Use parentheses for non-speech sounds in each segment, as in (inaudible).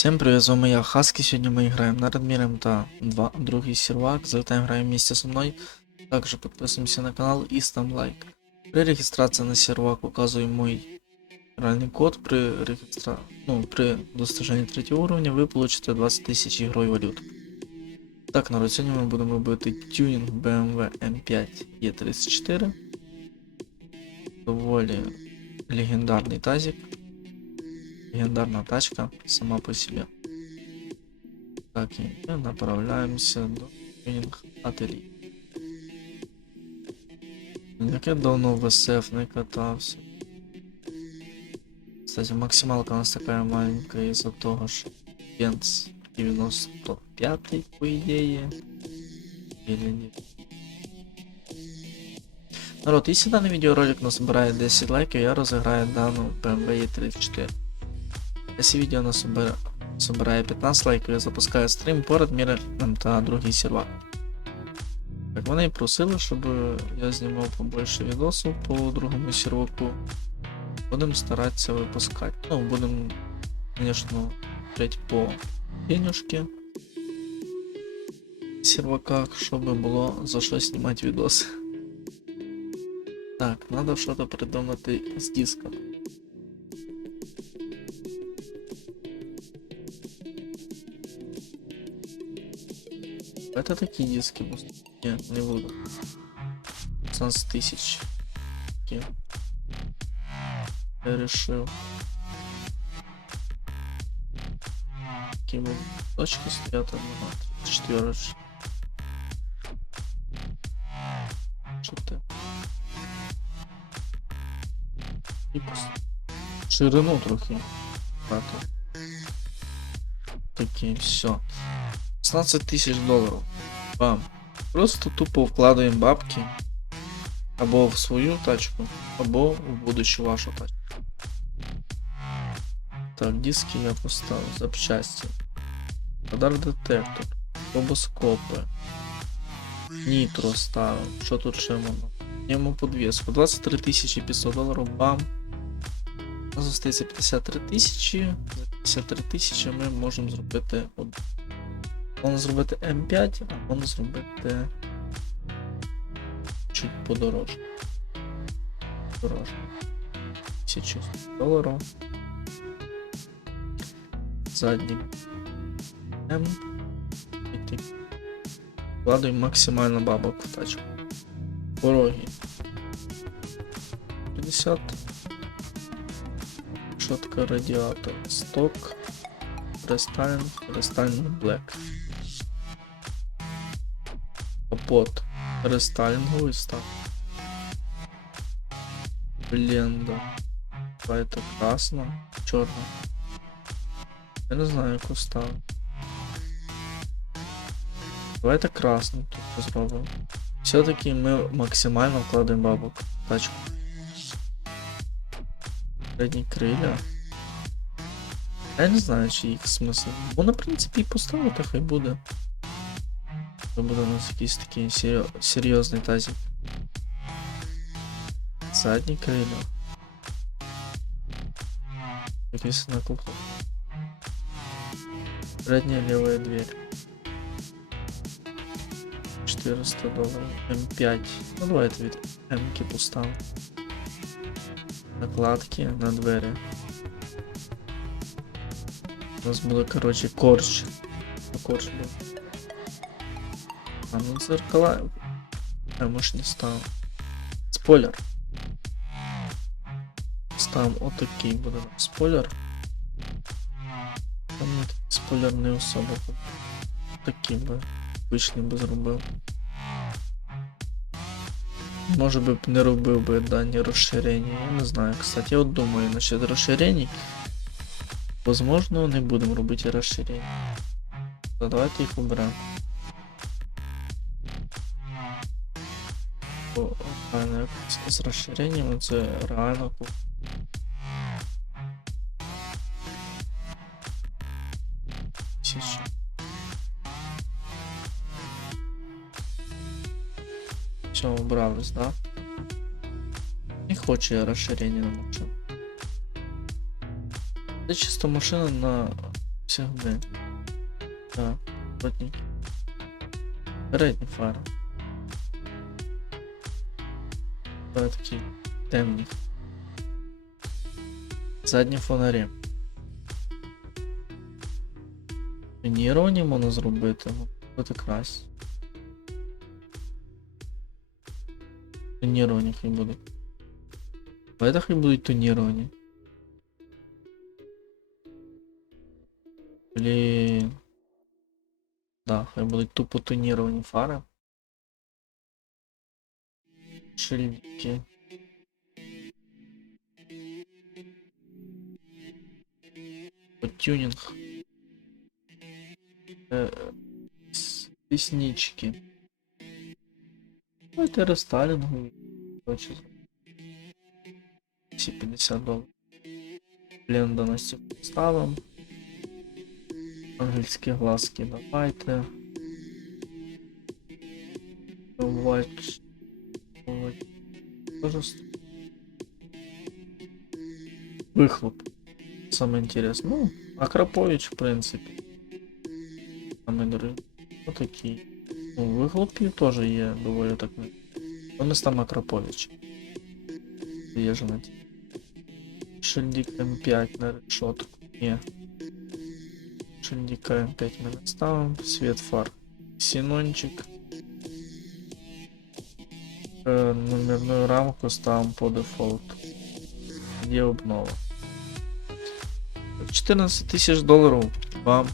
Всем привет, з вами я Хаски. Сьогодні ми граємо над Радміром та два, другий сервак. Залетаємо граємо вместе со мною. Також підписуємося на канал і ставим лайк. При реєстрації на сервак указую мой реальний код. При регістра... ну, при достиженні третього уровня ви получите 20 тисяч ігрової валют. Так, народ, сьогодні ми будемо робити тюнінг BMW M5 E34. Доволі легендарний тазик. Легендарная тачка сама по себе. Так, и мы направляемся до тюнинг ателье. Як я давно в SF не катався. Кстати, максималка у нас такая маленькая из-за того, что Бенц 95 по идее. Или нет. Народ, если данный видеоролик насобирает 10 лайків, я розіграю дану BMW E34. Якщо відео нас собира- собирає 15 лайків, я запускаю стрім по Радмірам та другий сервак. Так, вони просили, щоб я знімав побольше відосів по другому серваку. Будемо старатися випускати. Ну, будемо, звісно, смотреть по денежки серваках, щоб було за що знімати відоси. Так, треба щось придумати з диском. Это такие детские бусты. Нет, не буду. 15 тысяч. Я решил. Какие точки стоят? Четверочки. Что-то. І ширину трохи. Так. Таке, все. 16 тисяч доларів. Бам. Просто тупо вкладаємо бабки або в свою тачку, або в будущу вашу тачку. Так, диски я поставив, запчасті. Радар детектор, робоскопи. Нітро ставив. Що тут ще можна? Йому подвіску. 23 500 доларів, бам. Залишається 53 тисячі. За 53 тисячі ми можемо зробити од- Можна зробити М5, а можна зробити чуть подорожче. Дорожче. 1000 доларів. Задній М. Вкладаємо максимально бабок в тачку. Пороги. 50. Шотка радіатор. Сток. Рестайлинг. Рестайлинг Black. Капот. Рестайлинговый став. Бленда. Какая-то красна. Чорна. Я не знаю, яку ставити. Давайте красну тут зробимо. Все-таки ми максимально вкладаємо бабок тачку. Передні крилля. Я не знаю, чи їх смисл. Можна, в принципі, і поставити, хай буде. Це буде у нас якийсь такий серйо- серйозний тазик. Задні крилля. Якийсь наклеп. Передняя левая дверь. 400 долларов. М5. Ну давайте від М-ки поставимо. Накладки на двері. У нас буде, короче, корч. Ну, корч буде. А ну зеркала. А може не ставим. Спойлер. Ставим отакий буде нам спойлер. Там мені такий спойлер не особо. тут. Такий би вишний би зробив. Може би б не робив би дані розширення, я не знаю. Кстати, я от думаю насчет розширень. Возможно, не будемо робити розширення. То давайте їх уберемо. З розширеннями це реально ку- Все, убрались, да? Не хочу я розширення на машину. Це чисто машина на Обсяг Б. Так, плотненькі. Передні фари. Так, такі темні. Задні фонарі. Тоніровані можна зробити, ну, буде краще. Тоніровані хай будуть. Давайте хай будуть тоніровані. Блін. Да, хай будуть тупо тоніровані фари. Шильдики. Тюнинг. Э, с- Реснички. Ну, это рестайлинг. Короче, Всі 50 доларів. Бленда на стіл ставим. Ангельські глазки давайте. Watch. Пожалуйста. Выхлоп. Самое интересное. Ну, Акрапович, в принципе. Самый дорогой. Вот такие. Ну, вихлопів теж є доволі так. Вони там Акрапович. Є же на ті. Шильдик М5 на решетку. Ні. Шильдика М5 ми не ставимо. Свет фар. Синончик. Е, Номерну рамку ставимо по дефолту. Є обнова. 14 тисяч доларів вам.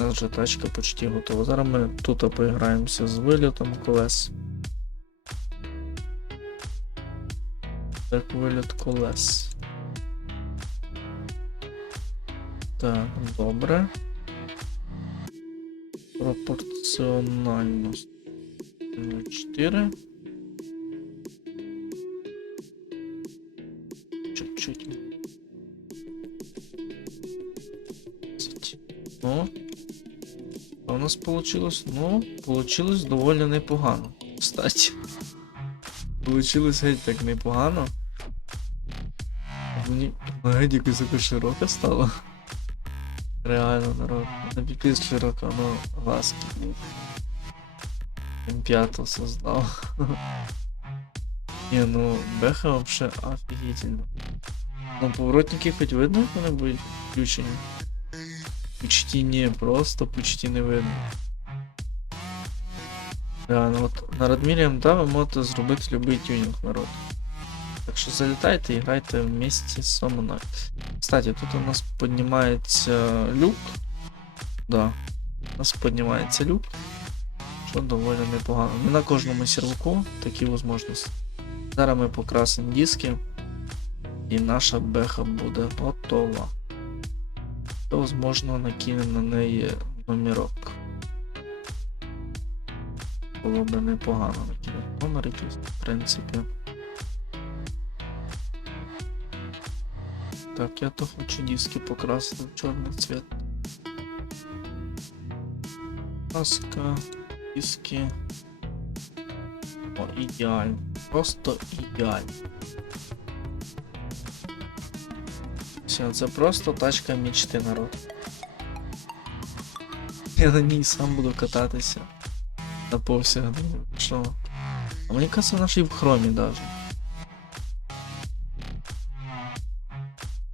У тачка почти готова. Зараз ми тут поіграємося з вилітом колес. Так, виліт колес. Так, добре. Пропорціональність. 4. Чуть-чуть. Ну. А у нас получилось, ну, получилось доволі непогано. Кстати. Получилось геть так непогано. Мені геть якось таке широке стало. Реально, народ. На піпіс широко, ну, глазки. М5 создал. Не, ну, беха вообще офигительно. Ну, поворотники хоть видно, будуть включені? Почти не, просто почти не видно. Реально, от на Радмірі МД ви можете зробити любий тюнінг народ. Так що залітайте і грайте вместе со мною. Кстати, тут у нас піднімається люк. Да. У нас піднімається люк. Що доволі непогано. Не на кожному серваку такі можливості. Зараз ми покрасимо диски. І наша беха буде готова. То, возможно, накинемо на неї номерок. Було б непогано накинути номер якийсь, в принципі. Так, я то хочу диски покрасити в чорний цвет. Краска, диски. О, ідеально. Просто ідеально. Все, це просто тачка мечти народ. (laughs) Я на ній сам буду кататися. На повсякдень. Що? А мені кажется, вона ж і в хромі даже.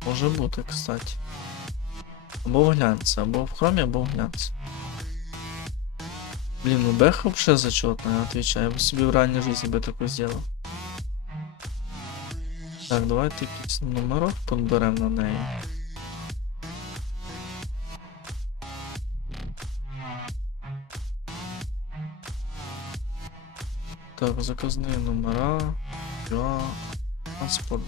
Може бути, кстати. Або в глянці, або в хромі, або в глянці. Блин, ну бэха вообще зачетная, отвечаю. Я бы себе в реальной жизни бы такое сделал. Так, давайте якийсь номерок підберемо на неї. Так, заказные номера. Да. Транспорт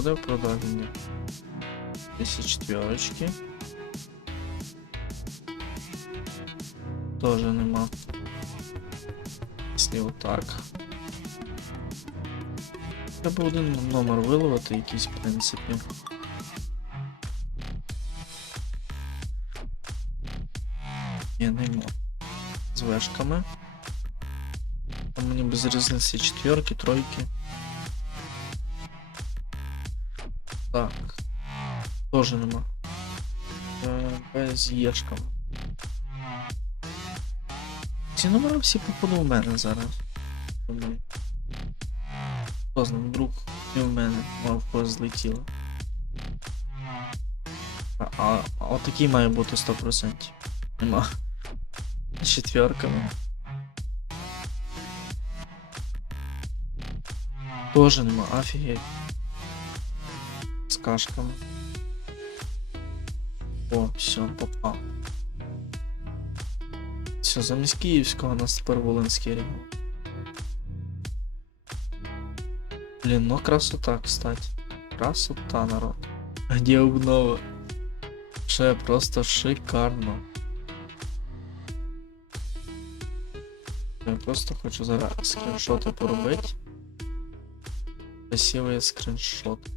2. Який буде в продажі? 1004. Тоже нема. Якщо отак. Треба один номер виловити якийсь, в принципі. Ні, нема. З вешками. Там мені без різниці четверки, тройки. Так. Тоже нема. Е, Без єшка. Ці номери всі походу у мене зараз. Хто знає, вдруг і в мене, в злетіло. А, а, а отакий має бути 100%. Нема. З четверками. Тоже нема, офігеть. З кашками. О, все, попав. Все, замість київського у нас тепер Волинський регіон. Блін, ну красота, кстати. Красота, народ. Где обнова? Ще просто шикарно. Я просто хочу зараз скріншоти поробити. Красивые скріншоти.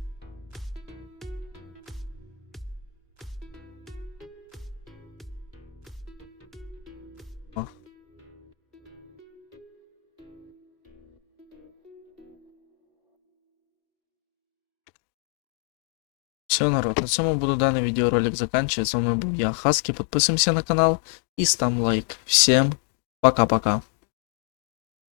Все, народ, на цьому буду даний відеоролик заканчивать. З вами був я, Хаски. Підписуємося на канал і ставим лайк. Всем пока-пока.